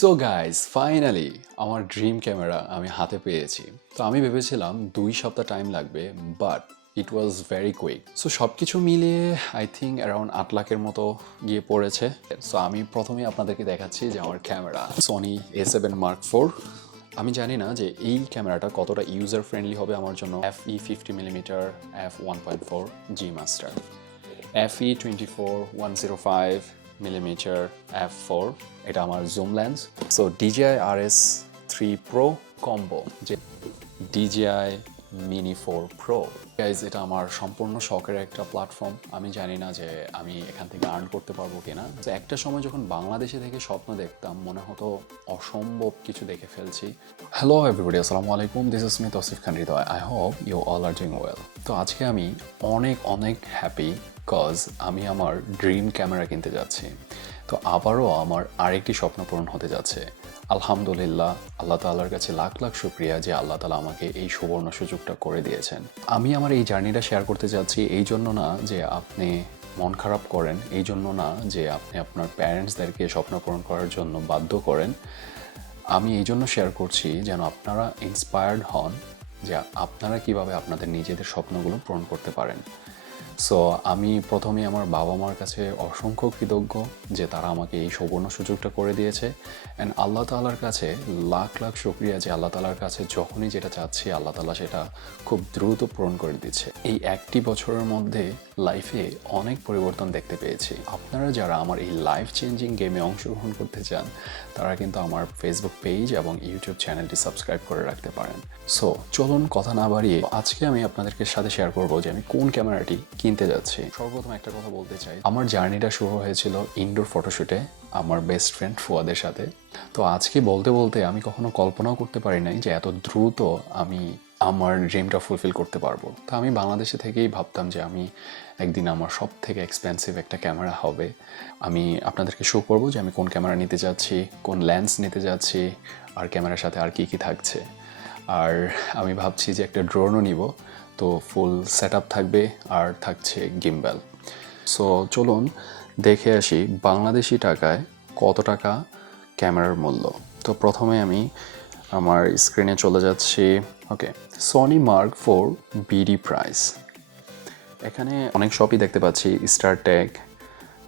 So guys finally আমার dream camera আমি হাতে পেয়েছি। তো আমি ভেবেছিলাম 2 সপ্তাহ টাইম লাগবে, but it was very quick. So সব কিছু মিলিয়ে আই থিঙ্ক অ্যারাউন্ড 8 লাখের মতো গিয়ে পড়েছে। সো আমি প্রথমে আপনাদেরকে দেখাচ্ছি যে আমার ক্যামেরা সনি A7 IV। আমি জানি না যে এই ক্যামেরাটা কতটা ইউজার ফ্রেন্ডলি হবে আমার জন্য। FE 50mm f 1.4 G master, FE 24-105mm f4, এটা আমার zoom lens. So DJIRS3Pro combo, যে DJI-Mini4pro গাইজ, এটা আমার সম্পূর্ণ শখের একটা প্ল্যাটফর্ম। আমি জানি না যে আমি এখান থেকে আর্ন করতে পারবো কিনা। তো একটা সময় যখন বাংলাদেশে থেকে স্বপ্ন দেখতাম, মনে হতো অসম্ভব কিছু দেখে ফেলছি। হ্যালো এভরিবডি, আসসালামু আলাইকুম, this is me Tausif Khan Hridoy. I hope you all are doing well. তো আজকে আমি অনেক হ্যাপি, কজ আমি আমার ড্রিম ক্যামেরা কিনতে যাচ্ছি। তো আবারও আমার আরেকটি স্বপ্ন পূরণ হতে যাচ্ছে। আলহামদুলিল্লাহ, আল্লাহ তাআলার কাছে লাখ লাখ শুকরিয়া যে আল্লাহ তাআলা আমাকে এই সুবর্ণ সুযোগটা করে দিয়েছেন। আমি আমার এই জার্নিটা শেয়ার করতে যাচ্ছি এই জন্য না যে আপনি মন খারাপ করেন, এই জন্য না যে আপনি আপনার প্যারেন্টসদেরকে স্বপ্ন পূরণ করার জন্য বাধ্য করেন। আমি এই জন্য শেয়ার করছি যেন আপনারা ইন্সপায়ার্ড হন যে আপনারা কিভাবে আপনাদের নিজেদের স্বপ্নগুলো পূরণ করতে পারেন। সো আমি প্রথমে আমার বাবা মার কাছে অসংখ্য কৃতজ্ঞ যে তারা আমাকে এই সুবর্ণ সুযোগটা করে দিয়েছে। অ্যান্ড আল্লাহ তাআলার কাছে লাখ লাখ শুকরিয়া যে আল্লাহ তাআলার কাছে যখনই যেটা চাচ্ছি আল্লাহ তাআলা সেটা খুব দ্রুত পূরণ করে দিচ্ছে। এই একটি বছরের মধ্যে লাইফে অনেক পরিবর্তন দেখতে পেয়েছি। আপনারা যারা আমার এই লাইফ চেঞ্জিং গেমে অংশগ্রহণ করতে চান তারা কিন্তু আমার ফেসবুক পেজ এবং ইউটিউব চ্যানেলটি সাবস্ক্রাইব করে রাখতে পারেন। সো চলুন কথা না বাড়িয়ে আজকে আমি আপনাদেরকে সাথে শেয়ার করব যে আমি কোন ক্যামেরাটি কিনতে যাচ্ছি। সর্বপ্রথম একটা কথা বলতে চাই, আমার জার্নিটা শুরু হয়েছিল ইনডোর ফটোশুটে আমার বেস্ট ফ্রেন্ড ফুয়াদের সাথে। তো আজকে বলতে বলতে আমি কখনো কল্পনাও করতে পারি নাই যে এত দ্রুত আমি আমার ড্রিমটা ফুলফিল করতে পারবো। তো আমি বাংলাদেশে থেকেই ভাবতাম যে আমি একদিন আমার সব থেকে এক্সপেন্সিভ একটা ক্যামেরা হবে। আমি আপনাদেরকে শো করবো যে আমি কোন ক্যামেরা নিতে যাচ্ছি, কোন লেন্স নিতে যাচ্ছি, আর ক্যামেরার সাথে আর কী থাকছে। আর আমি ভাবছি যে একটা ড্রোনও নিব, তো ফুল সেট আপ থাকবে আর থাকছে গিম্বেল। সো চলুন দেখে আসি বাংলাদেশি টাকায় কত টাকা ক্যামেরার মূল্য। তো প্রথমে আমি আমার স্ক্রিনে চলে যাচ্ছি। ওকে, সনি মার্ক 4 বিডি প্রাইস। এখানে অনেক শপই দেখতে পাচ্ছি, স্টারটেক,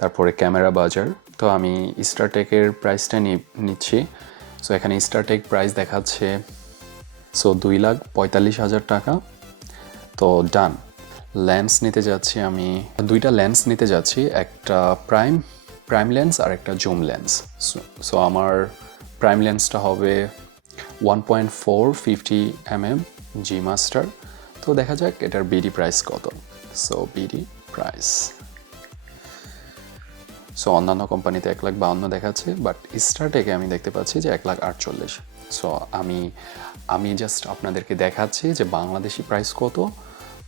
তারপরে ক্যামেরা বাজার। তো আমি স্টারটেকের প্রাইসটা নিচ্ছি। সো এখানে স্টারটেক প্রাইস দেখাচ্ছে 2,45,000 টাকা। তো ডান। লেন্স নিতে যাচ্ছি আমি, দুইটা লেন্স নিতে যাচ্ছি, একটা প্রাইম লেন্স আর একটা জুম লেন্স। সো আমার প্রাইম লেন্সটা হবে 1.4 50mm G মাস্টার। তো দেখা যাক এটার বিডি প্রাইস কত। সো বিডি প্রাইস, সো অন্যান্য কোম্পানিতে 1,52,000 দেখাচ্ছে, বাট স্টারটেকে আমি দেখতে পাচ্ছি যে 1,48,000। সো আমি জাস্ট আপনাদেরকে দেখাচ্ছি যে বাংলাদেশি প্রাইস কত।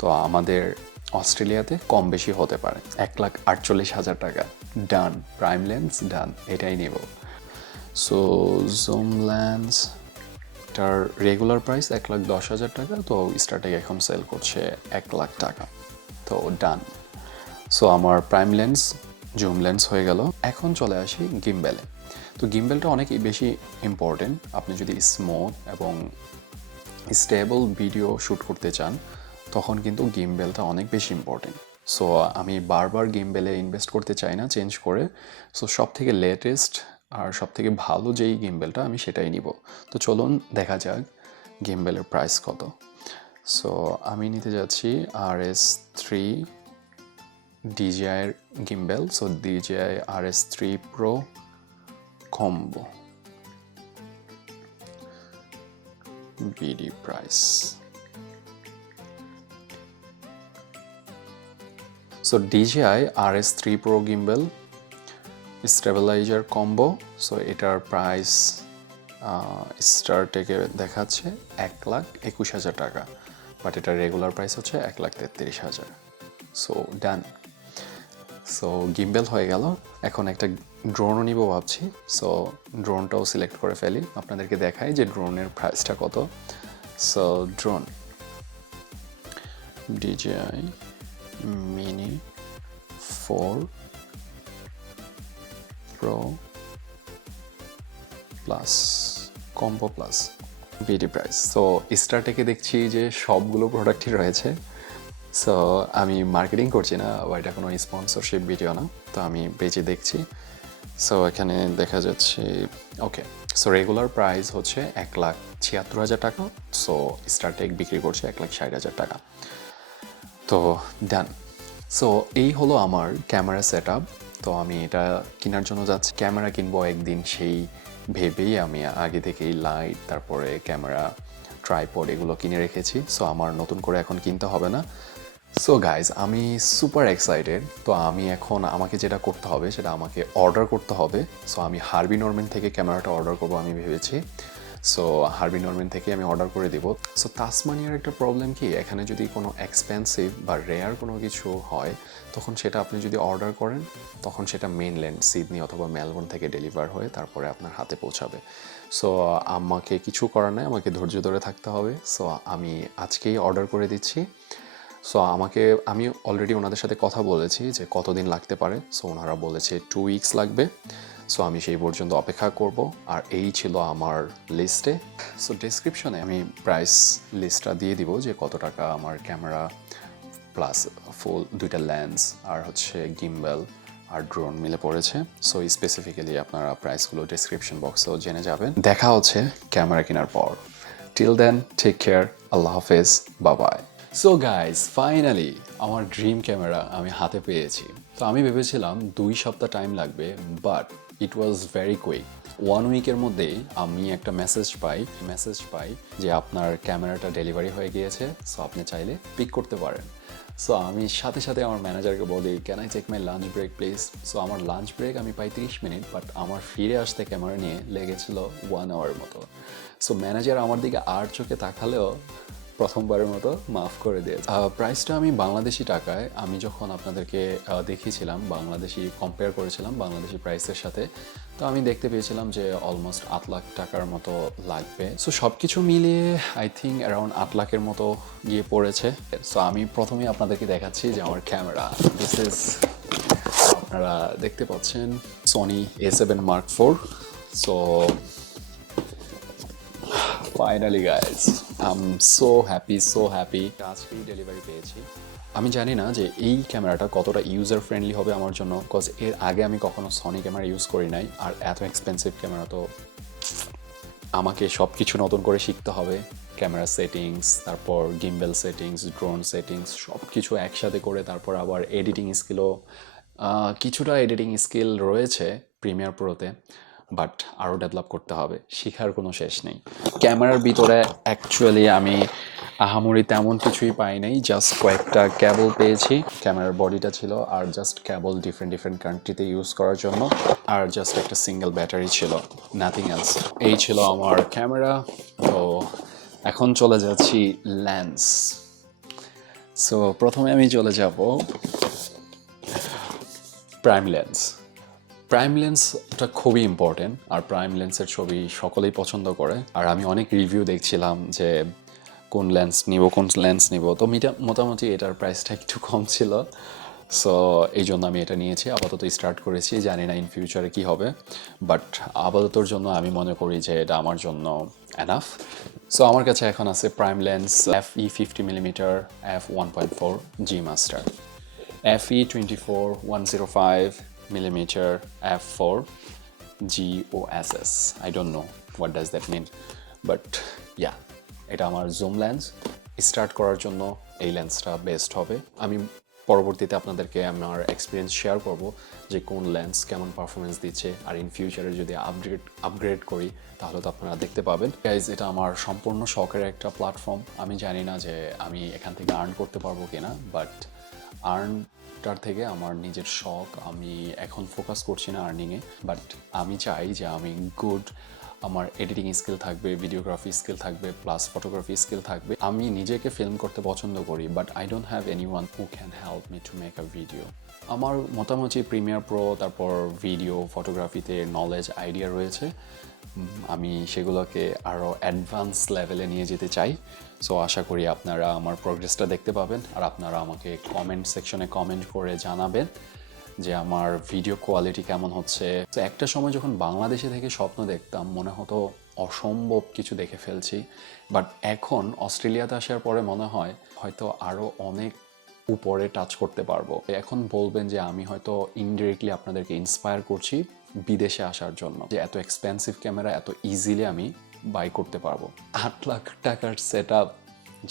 তো আমাদের অস্ট্রেলিয়াতে কম বেশি হতে পারে। 1,48,000 টাকা। ডান, প্রাইম লেন্স ডান, এটাই নেব। সো জুম লেন্স, এটার রেগুলার প্রাইস 1,10,000 টাকা। তো স্টারটেক এখন সেল করছে 1,00,000 টাকা। তো ডান। সো আমার প্রাইম লেন্স, জুম লেন্স হয়ে গেল। এখন চলে আসি গিম্বেলে। তো গিম্বেলটা অনেক বেশি ইম্পর্টেন্ট। আপনি যদি স্মুথ এবং স্টেবল ভিডিও শ্যুট করতে চান তখন কিন্তু গিম্বেলটা অনেক বেশি ইম্পর্টেন্ট। সো আমি বারবার গিম্বেলে ইনভেস্ট করতে চাই না চেঞ্জ করে। সো সব থেকে লেটেস্ট আর সব থেকে ভালো যেই গিম্বেলটা আমি সেটাই নিব। তো চলুন দেখা যাক গিম্বেলের প্রাইস কত। সো আমি নিতে যাচ্ছি RS3 DJI gimbal, so DJI RS3Pro combo BD price. So DJI RS3Pro gimbal stabilizer combo, so এটার প্রাইস স্টারটেকে দেখাচ্ছে 1,21,000 টাকা, বাট এটার রেগুলার প্রাইস হচ্ছে 1,33,000। সো ডান। সো গিম্বেল হয়ে গেল। এখন একটা ড্রোনও নিব ভাবছি। সো ড্রোনটাও সিলেক্ট করে ফেলি, আপনাদেরকে দেখাই যে ড্রোনের প্রাইসটা কত। So drone DJI Mini4pro plus combo plus BD price. So স্টারটেকে দেখছি যে সবগুলো প্রোডাক্টই রয়েছে। সো আমি মার্কেটিং করছি না, বা এটা কোনো স্পন্সরশিপ ভিডিও না, তো আমি পেজে দেখছি। সো এখানে দেখা যাচ্ছে ওকে। সো রেগুলার প্রাইস হচ্ছে 1,76,000 টাকা। সো স্টারটেক বিক্রি করছে 1,60,000 টাকা। তো ডান। সো এই হলো আমার ক্যামেরা সেট আপ। তো আমি এটা কেনার জন্য যাচ্ছি। ক্যামেরা কিনবো একদিন সেই ভেবেই আমি আগে থেকেই লাইট, তারপরে ক্যামেরা, ট্রাইপড এগুলো কিনে রেখেছি। সো আমার নতুন করে এখন কিনতে হবে না। সো গাইজ, আমি সুপার এক্সাইটেড। তো আমি এখন আমাকে যেটা করতে হবে সেটা আমাকে অর্ডার করতে হবে। সো আমি হার্বি নরম্যান থেকে ক্যামেরাটা অর্ডার করবো আমি ভেবেছি। সো হার্বি নরম্যান থেকে আমি অর্ডার করে দিব। সো তাসমানিয়ার একটা প্রবলেম কি, এখানে যদি কোনো এক্সপেন্সিভ বা রেয়ার কোনো কিছু হয়, তখন সেটা আপনি যদি অর্ডার করেন, তখন সেটা মেইনল্যান্ড সিডনি অথবা মেলবোর্ন থেকে ডেলিভার হয়ে তারপরে আপনার হাতে পৌঁছাবে। সো আমাকে কিছু করার নাই, আমাকে ধৈর্য ধরে থাকতে হবে। সো আমি আজকেই অর্ডার করে দিচ্ছি। সো আমি অলরেডি ওনাদের সাথে কথা বলেছি যে কতদিন লাগতে পারে। সো ওনারা বলেছে 2 উইকস লাগবে। সো আমি সেই পর্যন্ত অপেক্ষা করব। আর এই ছিল আমার লিস্টে। সো ডেসক্রিপশনে আমি প্রাইস লিস্টটা দিয়ে দিব যে কত টাকা আমার ক্যামেরা প্লাস ফুল 2টা লেন্স আর হচ্ছে গিম্বল আর ড্রোন মিলে পড়েছে। সো স্পেসিফিক্যালি আপনারা প্রাইসগুলো ডেসক্রিপশন বক্সেও জেনে যাবেন। দেখা হচ্ছে ক্যামেরা কেনার পর। টিল দেন, টেক কেয়ার, আল্লাহ হাফেজ, বাই। সো গাইজ, ফাইনালি আমার ড্রিম ক্যামেরা আমি হাতে পেয়েছি। তো আমি ভেবেছিলাম 2 সপ্তাহ টাইম লাগবে, but it was very quick. 1 উইকের মধ্যেই আমি একটা মেসেজ পাই যে আপনার ক্যামেরাটা ডেলিভারি হয়ে গিয়েছে। সো আপনি চাইলে পিক করতে পারেন। সো আমি সাথে সাথে আমার ম্যানেজারকে বলি, can I take my lunch break please. So আমার লাঞ্চ ব্রেক আমি পাই 30 মিনিট, বাট আমার ফিরে আসতে ক্যামেরা নিয়ে লেগেছিল 1 আওয়ার মতো। সো ম্যানেজার আমার দিকে আর চোখে তাকালেও প্রথমবারের মতো মাফ করে দিয়েছে। প্রাইসটা আমি বাংলাদেশি টাকায়, আমি যখন আপনাদেরকে দেখিয়েছিলাম বাংলাদেশি কম্পেয়ার করেছিলাম বাংলাদেশি প্রাইসের সাথে, তো আমি দেখতে পেয়েছিলাম যে অলমোস্ট 8 লাখ টাকার মতো লাগবে। সো সব কিছু মিলিয়ে আই থিঙ্ক অ্যারাউন্ড 8 লাখের মতো গিয়ে পড়েছে। সো আমি প্রথমেই আপনাদেরকে দেখাচ্ছি যে আমার ক্যামেরা, দিস ইজ, আপনারা দেখতে পাচ্ছেন Sony A7 IV। So finally guys, I am so happy আজকেই ডেলিভারি পেয়েছি। আমি জানি না যে এই ক্যামেরাটা কতটা ইউজার ফ্রেন্ডলি হবে আমার জন্য, বিকজ এর আগে আমি কখনো সনি ক্যামেরা ইউজ করি নাই। আর এত এক্সপেন্সিভ ক্যামেরা, তো আমাকে সব কিছু নতুন করে শিখতে হবে। ক্যামেরা সেটিংস, তারপর গিম্বেল সেটিংস, ড্রোন সেটিংস, সব কিছু একসাথে করে, তারপর আবার এডিটিং স্কিলও, কিছুটা এডিটিং স্কিল রয়েছে প্রিমিয়ার প্রোতে, বাট আরও ডেভেলপ করতে হবে। শেখার কোনো শেষ নেই। ক্যামেরার ভিতরে অ্যাকচুয়ালি আমি আহামরি তেমন কিছুই পাই নাই, জাস্ট কয়েকটা ক্যাবল পেয়েছি। ক্যামেরার বডিটা ছিল, আর জাস্ট ক্যাবল ডিফারেন্ট কান্ট্রিতে ইউজ করার জন্য, আর জাস্ট একটা সিঙ্গেল ব্যাটারি ছিল, নাথিং এলস। এই ছিল আমার ক্যামেরা। তো এখন চলে যাচ্ছি লেন্স। সো প্রথমে আমি চলে যাব প্রাইম লেন্স। প্রাইম লেন্সটা খুবই ইম্পর্টেন্ট, আর প্রাইম লেন্সের ছবি সকলেই পছন্দ করে। আর আমি অনেক রিভিউ দেখছিলাম যে কোন লেন্স নিব, তো মোটামুটি এটার প্রাইসটা একটু কম ছিল। সো এই জন্য আমি এটা নিয়েছি। আপাতত স্টার্ট করেছি, জানি না ইন ফিউচারে কী হবে, বাট আপাততর জন্য আমি মনে করি যে এটা আমার জন্য এনাফ। সো আমার কাছে এখন আছে prime lens FE 50mm f1.4 G Master, FE 24-105mm f4 GOSS. I don't know what does that mean, but yeah, এটা আমার জুম লেন্স। স্টার্ট করার জন্য এই লেন্সটা বেস্ট হবে। আমি পরবর্তীতে আপনাদেরকে আমার এক্সপিরিয়েন্স শেয়ার করব যে কোন লেন্স কেমন পারফরমেন্স দিচ্ছে, আর ইন ফিউচারে যদি আপগ্রেড করি তাহলে তো আপনারা দেখতে পাবেন। গাইজ, এটা আমার সম্পূর্ণ শখের একটা প্ল্যাটফর্ম। আমি জানি না যে আমি এখান থেকে আর্ন করতে পারবো কিনা, বাট আর্নটার থেকে আমার নিজের শখ, আমি এখন ফোকাস করছি না আর্নিংয়ে, বাট আমি চাই যে আমি আমার এডিটিং স্কিল থাকবে, ভিডিওগ্রাফি স্কিল থাকবে, প্লাস ফটোগ্রাফি স্কিল থাকবে। আমি নিজেকে ফিল্ম করতে পছন্দ করি, but I don't have anyone who can help me to make a video. আমার মোটামুটি প্রিমিয়ার প্রো, তারপর ভিডিও ফটোগ্রাফিতে নলেজ আইডিয়া রয়েছে। আমি সেগুলোকে আরও অ্যাডভান্স লেভেলে নিয়ে যেতে চাই। সো আশা করি আপনারা আমার প্রোগ্রেসটা দেখতে পাবেন, আর আপনারা আমাকে কমেন্ট সেকশনে কমেন্ট করে জানাবেন যে আমার ভিডিও কোয়ালিটি কেমন হচ্ছে। তো একটা সময় যখন বাংলাদেশে থেকে স্বপ্ন দেখতাম মনে হতো অসম্ভব কিছু দেখে ফেলছি, বাট এখন অস্ট্রেলিয়াতে আসার পরে মনে হয় হয়তো আরও অনেক উপরে টাচ করতে পারবো। এখন বলবেন যে আমি হয়তো ইনডিরেক্টলি আপনাদেরকে ইন্সপায়ার করছি বিদেশে আসার জন্য, যে এত এক্সপেন্সিভ ক্যামেরা এত ইজিলি আমি বাই করতে পারবো। 8 লাখ টাকার সেট আপ,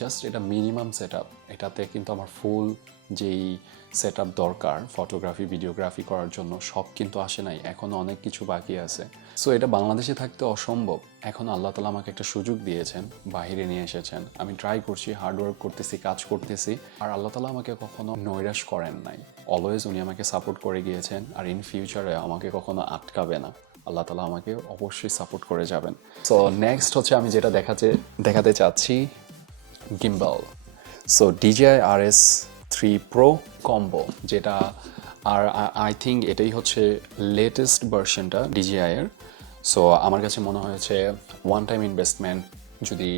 জাস্ট এটা মিনিমাম সেট আপ, এটাতে কিন্তু আমার ফুল যেই সেট আপ দরকার ফটোগ্রাফি ভিডিওগ্রাফি করার জন্য সব কিন্তু আসে নাই, এখনও অনেক কিছু বাকি আছে। সো এটা বাংলাদেশে থাকতে অসম্ভব। এখন আল্লাহ তালা আমাকে একটা সুযোগ দিয়েছেন, বাহিরে নিয়ে এসেছেন, আমি ট্রাই করছি, হার্ডওয়ার্ক করতেছি, কাজ করতেছি, আর আল্লাহ তালা আমাকে কখনো নৈরাশ করেন নাই। অলওয়েজ উনি আমাকে সাপোর্ট করে গিয়েছেন, আর ইন ফিউচারে আমাকে কখনো আটকাবে না। আল্লাহ তালা আমাকে অবশ্যই সাপোর্ট করে যাবেন। সো নেক্সট হচ্ছে আমি যেটা দেখাতে চাচ্ছি গিম্বাল। সো DJIRS3Pro কম্বো, যেটা আর আই থিঙ্ক এটাই হচ্ছে লেটেস্ট ভার্সনটা DJI এর। সো আমার কাছে মনে হয়েছে ওয়ান টাইম ইনভেস্টমেন্ট, যদি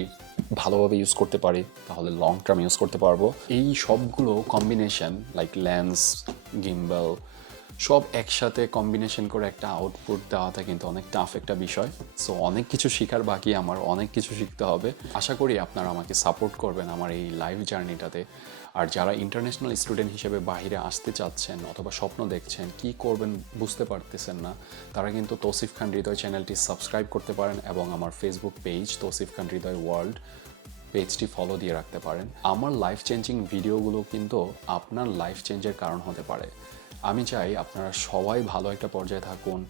ভালোভাবে ইউজ করতে পারি তাহলে লং টার্ম ইউজ করতে পারবো। এই সবগুলো কম্বিনেশন লাইক লেন্স গিম্বাল সব একসাথে কম্বিনেশন করে একটা আউটপুট দেওয়াটা কিন্তু অনেক টাফ একটা বিষয়। সো অনেক কিছু শেখার বাকি, আমার অনেক কিছু শিখতে হবে। আশা করি আপনারা আমাকে সাপোর্ট করবেন আমার এই লাইফ জার্নিটাতে। আর যারা ইন্টারন্যাশনাল স্টুডেন্ট হিসেবে বাইরে আসতে চাচ্ছেন অথবা স্বপ্ন দেখছেন, কি করবেন বুঝতে পারতেছেন না, তারা কিন্তু তৌসিফ খান হৃদয় চ্যানেলটি সাবস্ক্রাইব করতে পারেন এবং আমার ফেসবুক পেজ তৌসিফ খান হৃদয় ওয়ার্ল্ড পেজটি ফলো দিয়ে রাখতে পারেন। আমার লাইফ চেঞ্জিং ভিডিওগুলো কিন্তু আপনার লাইফ চেঞ্জের কারণ হতে পারে। আমি চাই আপনারা সবাই ভালো একটা পর্যায়ে থাকুন,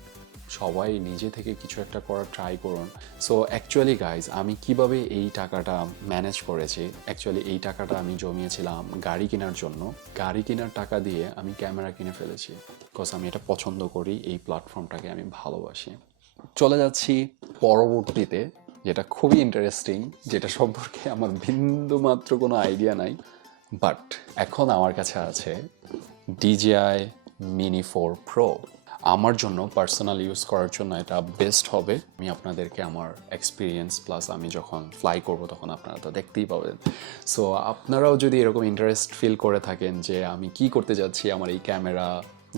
সবাই নিজে থেকে কিছু একটা করার ট্রাই করুন। সো অ্যাকচুয়ালি গাইজ, আমি কিভাবে এই টাকাটা ম্যানেজ করেছি, অ্যাকচুয়ালি এই টাকাটা আমি জমিয়েছিলাম গাড়ি কেনার জন্য। গাড়ি কেনার টাকা দিয়ে আমি ক্যামেরা কিনে ফেলেছি, বিকজ আমি এটা পছন্দ করি, এই প্ল্যাটফর্মটাকে আমি ভালোবাসি। চলে যাচ্ছি পরবর্তীতে, যেটা খুবই ইন্টারেস্টিং, যেটা সম্পর্কে আমার বিন্দুমাত্র কোনো আইডিয়া নাই, বাট এখন আমার কাছে আছে DJI Mini4pro। আমার জন্য পার্সোনাল ইউজ করার জন্য এটা বেস্ট হবে। আমি আপনাদেরকে আমার এক্সপিরিয়েন্স প্লাস আমি যখন ফ্লাই করব তখন আপনারা তো দেখতেই পাবেন। সো আপনারাও যদি এরকম ইন্টারেস্ট ফিল করে থাকেন যে আমি কি করতে যাচ্ছি আমার এই ক্যামেরা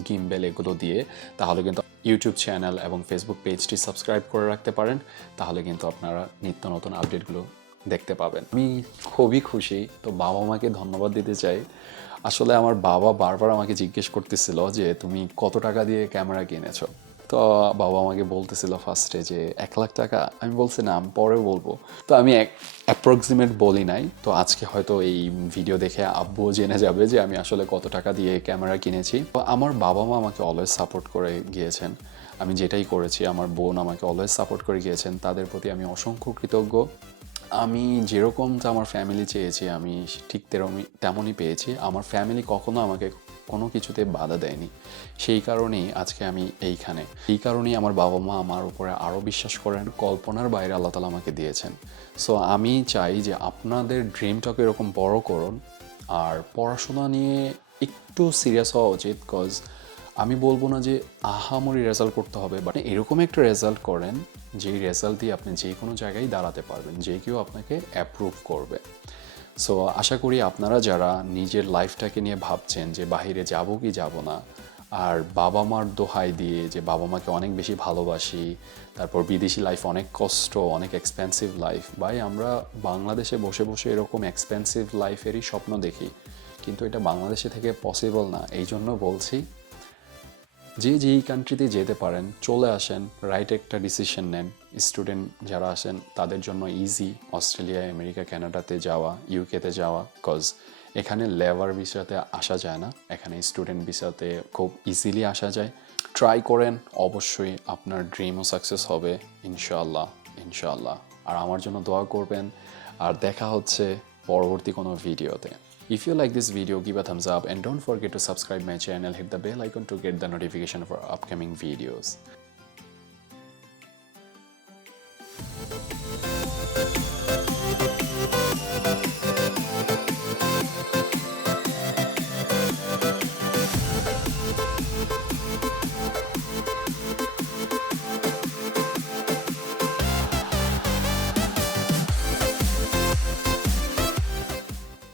গিম্বেল এগুলো দিয়ে, তাহলে কিন্তু ইউটিউব চ্যানেল এবং ফেসবুক পেজটি সাবস্ক্রাইব করে রাখতে পারেন, তাহলে কিন্তু আপনারা নিত্য নতুন আপডেটগুলো দেখতে পাবেন। আমি খুবই খুশি। তো বাবা মাকে ধন্যবাদ দিতে চাই। আসলে আমার বাবা বারবার আমাকে জিজ্ঞেস করতেছিল যে তুমি কত টাকা দিয়ে ক্যামেরা কিনেছো। তো বাবা আমাকে বলতেছিল ফার্স্টে যে 1 লাখ টাকা। আমি বলছি না, আমি পরে বলবো। তো আমি অ্যাপ্রক্সিমেট বলি নাই। তো আজকে হয়তো এই ভিডিও দেখে আব্বুও জেনে যাবে যে আমি আসলে কত টাকা দিয়ে ক্যামেরা কিনেছি। তো আমার বাবা মা আমাকে অলওয়েজ সাপোর্ট করে গিয়েছেন, আমি যেটাই করেছি। আমার বোন আমাকে অলওয়েজ সাপোর্ট করে গিয়েছেন, তাদের প্রতি আমি অসংখ্য কৃতজ্ঞ। আমি যেরকমটা আমার ফ্যামিলি চেয়েছি আমি ঠিক তেমনই পেয়েছি। আমার ফ্যামিলি কখনো আমাকে কোনো কিছুতে বাধা দেয়নি, সেই কারণেই আজকে আমি এইখানে। এই কারণেই আমার বাবা মা আমার উপরে আরও বিশ্বাস করেন, কল্পনার বাইরে আল্লাহ তালা আমাকে দিয়েছেন। সো আমি চাই যে আপনাদের ড্রিমটাকে এরকম বড় করুন, আর পড়াশোনা নিয়ে একটু সিরিয়াস হওয়া উচিত। কজ আমি বলবো না যে আহামরি রেজাল্ট করতে হবে, বাট এরকম একটা রেজাল্ট করেন যেই রেজাল্ট দিয়ে আপনি যে কোনো জায়গায় দাঁড়াতে পারবেন, যে কেউ আপনাকে অ্যাপ্রুভ করবে। সো আশা করি আপনারা যারা নিজের লাইফটাকে নিয়ে ভাবছেন যে বাহিরে যাব কি যাব না, আর বাবা মার দোহাই দিয়ে যে বাবা মাকে অনেক বেশি ভালোবাসি, তারপর বিদেশি লাইফ অনেক কষ্ট, অনেক এক্সপেন্সিভ লাইফ, ভাই আমরা বাংলাদেশে বসে বসে এরকম এক্সপেন্সিভ লাইফেরই স্বপ্ন দেখি, কিন্তু এটা বাংলাদেশে থেকে পসিবল না। এই জন্য বলছি যে যেই কান্ট্রিতে যেতে পারেন চলে আসেন, রাইট একটা ডিসিশন নেন। স্টুডেন্ট যারা আসেন তাদের জন্য ইজি অস্ট্রেলিয়া, আমেরিকা, কানাডাতে যাওয়া, ইউকেতে যাওয়া, কজ এখানে লেবার ভিসাতে আসা যায় না, এখানে স্টুডেন্ট ভিসাতে খুব ইজিলি আসা যায়। ট্রাই করেন, অবশ্যই আপনার ড্রিমও সাকসেস হবে ইনশাআল্লাহ ইনশাআল্লাহ। আর আমার জন্য দোয়া করবেন, আর দেখা হচ্ছে পরবর্তী কোনো ভিডিওতে। If you like this video, give a thumbs up and don't forget to subscribe my channel, hit the bell icon to get the notification for upcoming videos.